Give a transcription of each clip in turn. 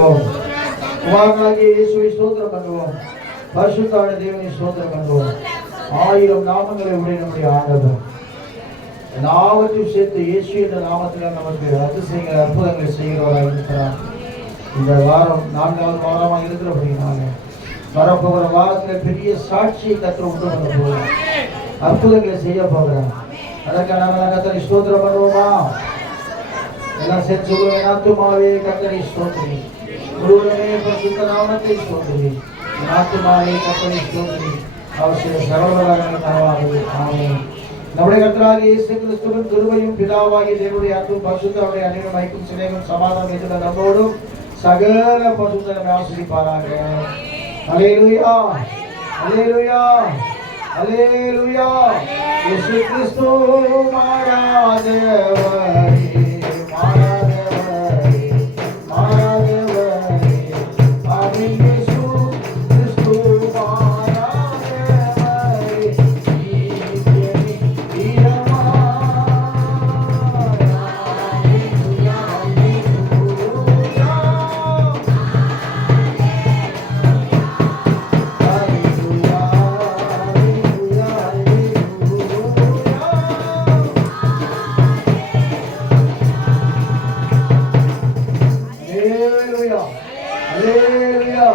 குமாரனாகிய இயேசுவை ஸ்தோத்திரம் பண்ணுவோம். பரிசுத்தமான தேவனை ஸ்தோத்திரம் பண்ணுவோம். 1000 நாமங்களை உடைய நம்முடைய ஆண்டவர் எல்லாவற்றையும் சேர்த்து இயேசு என்ற நாமத்தில் நமக்கு அதிசயங்கள் அற்புதங்களை செய்கிறவராக இருக்கிறார். இந்த வாரம் 4வது வாரமாக இருக்கிறபடினால வரப்போகிற வாரத்தில் பெரிய சாட்சியை கற்று உண்டு பண்ண போகிறோம். அற்புதங்களை செய்ய போகிறோம். அதற்காக நாங்கள் கர்த்தரை ஸ்தோத்திரம் பண்ணுவோமா? எல்லாம் சேர்த்து சொல்லுவேன். ஆத்துமாவே கர்த்தரை ஸ்தோத்திரி, முழுவதுமே பரிசுத்த நாமத்தை ஸ்தோத்திரி, ஆத்துமாவே கர்த்தரை ஸ்தோத்திரி, அவர் சில சகோதரர்கள் தரவாகவே. ஆமென். நம்முடைய கர்த்தராகிய இயேசு கிறிஸ்துவின் கிருபையும் பிதாவாகிய தேவனுடைய அன்பும் பரிசுத்தருடைய அநேகம் ஐக்கியம் சிநேகம் சமாதானம் என்ற நம்மோடும் சகல பரிசுத்தரை ஆசீர்வதிப்பாராக. அல்லேலூயா, அல்லேலூயா, அல்லேலூயா. இயேசு கிறிஸ்து மாறாதவரே, மாறாதவரே, மாறாதவரே. ஆமென். இயேசு கிறிஸ்து மாறாதவரே, ஈரமா. அல்லேலூயா,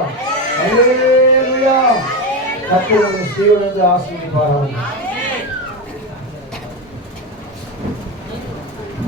அல்லேலூயா. கர்த்தர் உங்களை சீயோனிலிருந்து ஆசீர்வதிப்பாராக.